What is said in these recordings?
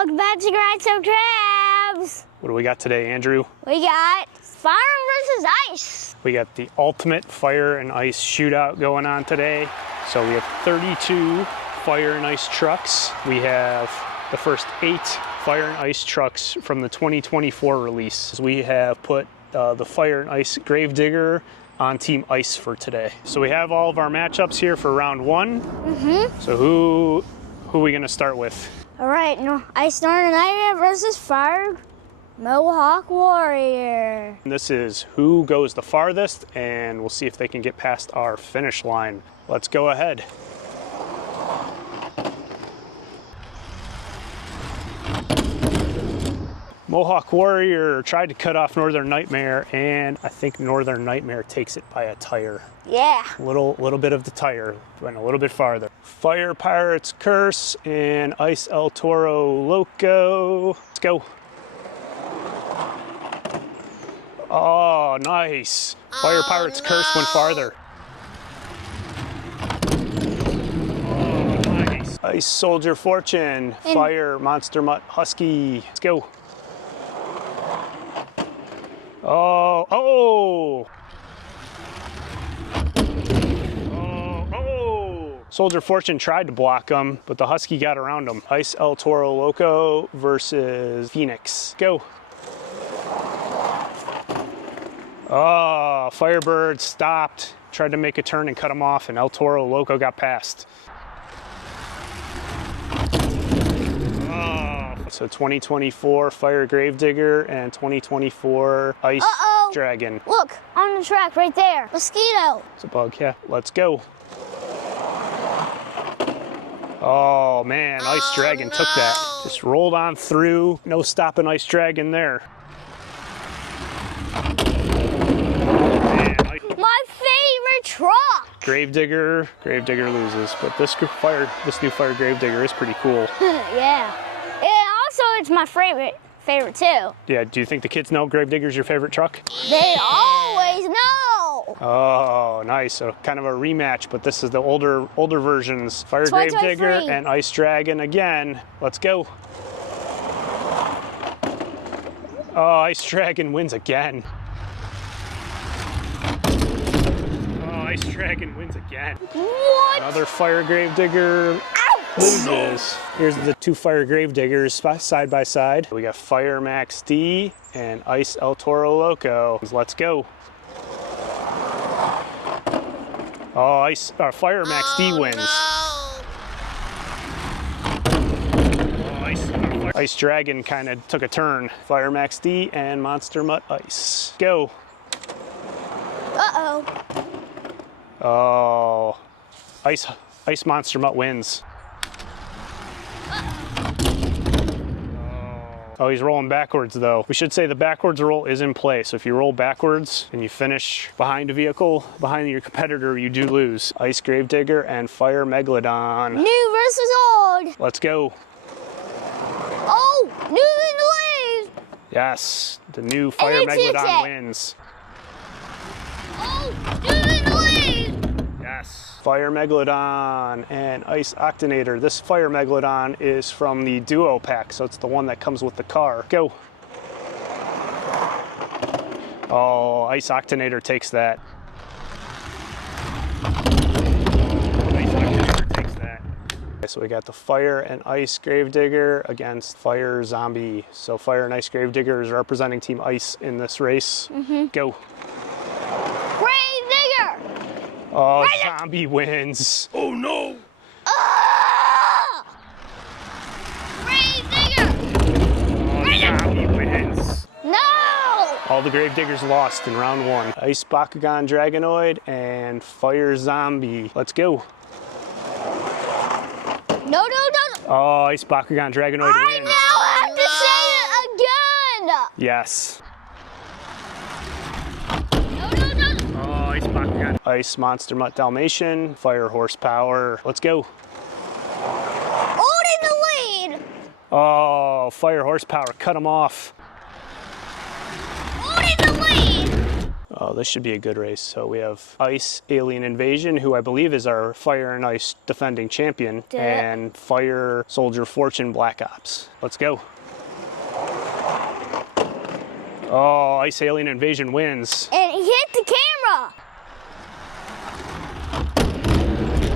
Welcome back to Grindstone Crabs. What do we got today, Andrew? We got fire versus ice. We got the ultimate fire and ice shootout going on today. So we have 32 fire and ice trucks. We have the first 8 fire and ice trucks from the 2024 release. We have put the fire and ice Gravedigger on Team Ice for today. So we have all of our matchups here for round 1. So who are we gonna start with? All right, no, Ice Northern Nightmare versus Fire Mohawk Warrior. This is who goes the farthest, and we'll see if they can get past our finish line. Let's go ahead. Mohawk Warrior tried to cut off Northern Nightmare, and I think Northern Nightmare takes it by a tire. Yeah. Little bit of the tire, went a little bit farther. Fire Pirate's Curse and Ice El Toro Loco. Let's go. Oh, nice. Fire Pirate's Curse went farther. Oh, nice. Ice Soldier Fortune, Fire Monster Mutt Husky. Let's go. Oh, oh! Soldier Fortune tried to block him, but the Husky got around him. Ice El Toro Loco versus Phoenix. Go. Oh, Firebird stopped, tried to make a turn and cut him off, and El Toro Loco got past. Oh. So 2024 Fire Gravedigger and 2024 Ice Dragon. Look, on the track right there. Mosquito. It's a bug, yeah. Let's go. Oh man, Ice Dragon took that. Just rolled on through. No stopping Ice Dragon there. My favorite truck. Gravedigger loses, but this new Fire Gravedigger is pretty cool. Yeah. And also, it's my favorite too. Yeah, do you think the kids know Gravedigger's your favorite truck? They always know. Oh, nice. So kind of a rematch, but this is the older versions. Fire Gravedigger and Ice Dragon again. Let's go. Oh, Ice Dragon wins again. Oh, Ice Dragon wins again. What? Another Fire Gravedigger loses. Here's the 2 Fire Gravediggers side by side. We got Fire Max D and Ice El Toro Loco. Let's go. Oh, Fire Max D wins. No. Oh, Ice Dragon kind of took a turn. Fire Max D and Monster Mutt Ice. Go. Uh-oh. Oh, Ice Monster Mutt wins. Oh, he's rolling backwards though. We should say the backwards roll is in play. So if you roll backwards and you finish behind a vehicle, behind your competitor, you do lose. Ice Gravedigger and Fire Megalodon. New versus old. Let's go. Oh, new in the lead. Yes, the new Fire Megalodon wins. Oh, new in the lead. Yes. Fire Megalodon and Ice Octanator. This Fire Megalodon is from the Duo pack, so it's the one that comes with the car. Go. Oh, Ice Octanator takes that. Ice Octanator takes that. Okay, so we got the Fire and Ice Gravedigger against Fire Zombie. So Fire and Ice Gravedigger is representing Team Ice in this race. Go. Oh, Zombie wins. Oh no! Gravedigger! Oh, Zombie wins. No! All the Gravediggers lost in round 1. Ice Bakugan Dragonoid and Fire Zombie. Let's go. No. Oh, Ice Bakugan Dragonoid wins. I now have to say it again! Yes. No. Ice Bakugan. Ice Monster Mutt Dalmatian, Fire Horsepower. Let's go. Old in the lead. Oh, Fire Horsepower cut him off. Old in the lead. Oh, this should be a good race. So we have Ice Alien Invasion, who I believe is our Fire and Ice defending champion, and Fire Soldier Fortune Black Ops. Let's go. Oh, Ice Alien Invasion wins. And he hit the camera.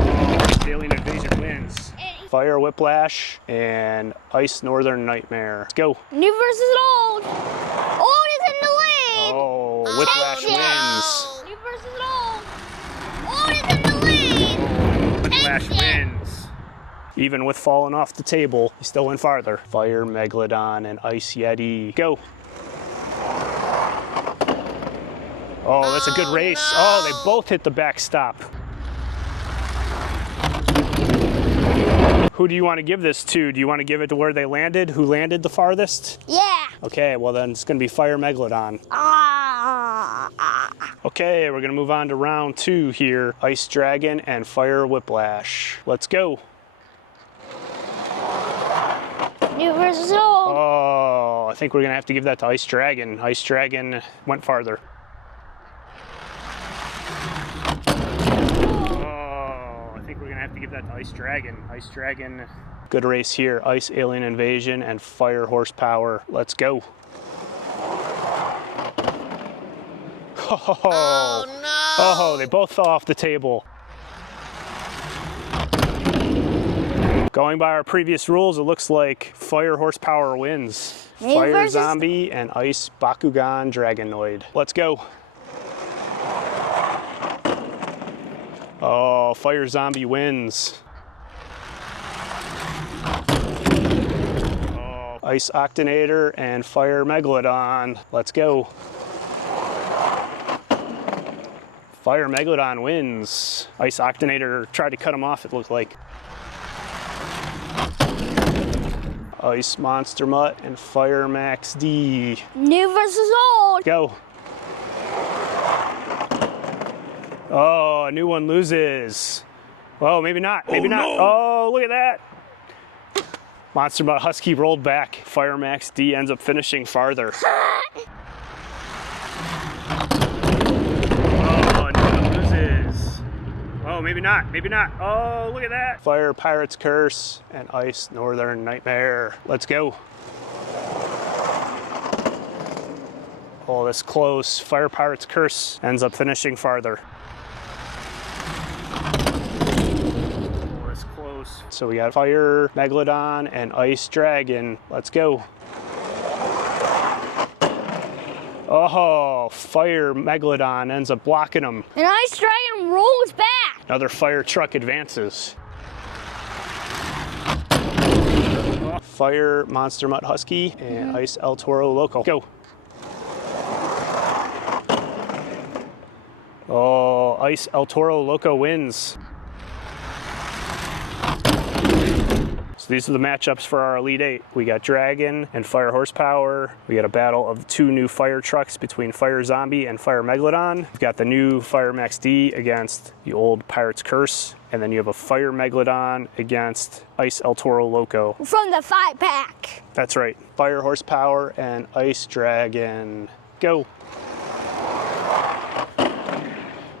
Oh, Ice Alien Invasion wins. Fire Whiplash and Ice Northern Nightmare. Let's go. New versus old. Old is in the lead. Oh, Whiplash wins. New versus old. Old is in the lead. Whiplash wins. Even with falling off the table, he still went farther. Fire Megalodon and Ice Yeti. Go. Oh, that's a good race. No. Oh, they both hit the backstop. Who do you want to give this to? Do you want to give it to where they landed? Who landed the farthest? Yeah. Okay, well then it's going to be Fire Megalodon. Okay, we're going to move on to round 2 here. Ice Dragon and Fire Whiplash. Let's go. New versus old. Oh, I think we're going to have to give that to Ice Dragon. Ice Dragon went farther. Have to give that to Ice Dragon. Ice Dragon. Good race here. Ice Alien Invasion and Fire Horsepower. Let's go. Oh, no. Oh, they both fell off the table. Going by our previous rules, it looks like Fire Horsepower wins. Fire Zombie and Ice Bakugan Dragonoid. Let's go. Oh, Fire Zombie wins. Oh, Ice Octonator and Fire Megalodon. Let's go. Fire Megalodon wins. Ice Octonator tried to cut him off, it looked like. Ice Monster Mutt and Fire Max D. New versus old. Go. Oh, a new one loses. Oh, maybe not. Maybe not. No. Oh, look at that. Monster Mutt Husky rolled back. Fire Max D ends up finishing farther. Oh, a new one loses. Oh, maybe not. Maybe not. Oh, look at that. Fire Pirate's Curse and Ice Northern Nightmare. Let's go. Oh, that's close. Fire Pirate's Curse ends up finishing farther. So we got Fire Megalodon and Ice Dragon. Let's go. Oh, Fire Megalodon ends up blocking him. And Ice Dragon rolls back. Another fire truck advances. Fire Monster Mutt Husky and Ice El Toro Loco. Go. Oh, Ice El Toro Loco wins. So these are the matchups for our Elite 8. We got Dragon and Fire Horsepower. We got a battle of 2 new fire trucks between Fire Zombie and Fire Megalodon. We've got the new Fire Max D against the old Pirate's Curse. And then you have a Fire Megalodon against Ice El Toro Loco. From the 5-pack. That's right. Fire Horsepower and Ice Dragon. Go.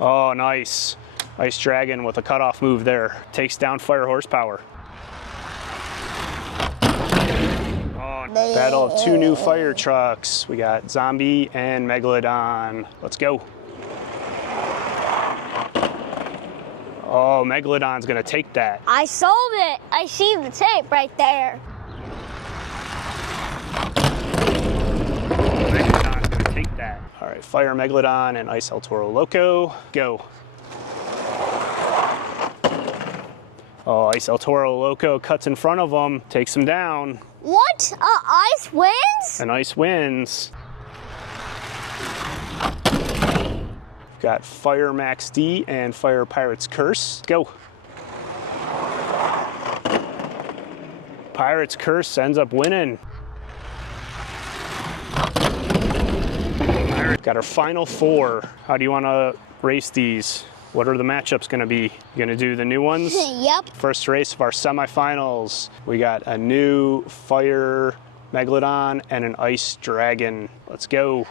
Oh, nice. Ice Dragon with a cutoff move there. Takes down Fire Horsepower. Battle of 2 new fire trucks. We got Zombie and Megalodon. Let's go. Oh, Megalodon's gonna take that. I sold it. I see the tape right there. Megalodon's gonna take that. All right, Fire Megalodon and Ice El Toro Loco. Go. Oh, Ice El Toro Loco cuts in front of him, takes him down. What? Ice wins? And Ice wins. Got Fire Max D and Fire Pirate's Curse. Go. Pirate's Curse ends up winning. Got our final 4. How do you want to race these? What are the matchups going to be? You going to do the new ones? Yep. First race of our semifinals. We got a new Fire Megalodon and an Ice Dragon. Let's go.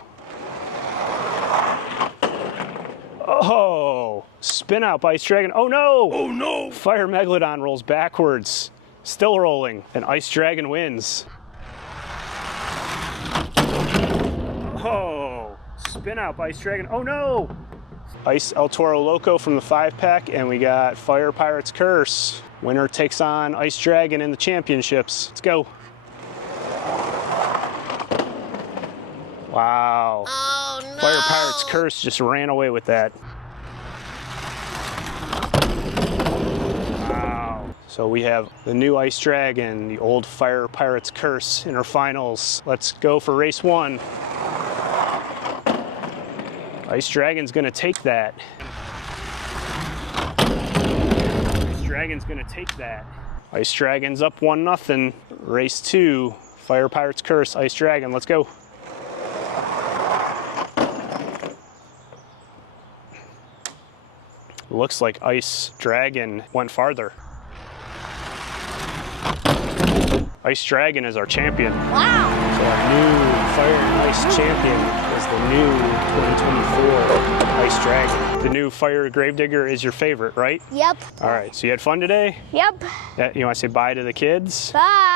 Oh, spin out by Ice Dragon. Oh no! Oh no! Fire Megalodon rolls backwards. Still rolling, and Ice Dragon wins. Oh, spin out by Ice Dragon. Oh no! Ice El Toro Loco from the 5-pack, and we got Fire Pirate's Curse. Winner takes on Ice Dragon in the championships. Let's go. Wow. Oh, no. Fire Pirate's Curse just ran away with that. Wow. So we have the new Ice Dragon, the old Fire Pirate's Curse in our finals. Let's go for race 1. Ice Dragon's gonna take that. Ice Dragon's gonna take that. Ice Dragon's up 1-0. Race 2, Fire Pirate's Curse, Ice Dragon, let's go. Looks like Ice Dragon went farther. Ice Dragon is our champion. Wow. So our new Fire and Ice champion is the new 2024 Ice Dragon. The new Fire Gravedigger is your favorite, right? Yep. All right, so you had fun today? Yep. Yeah, you want to say bye to the kids? Bye.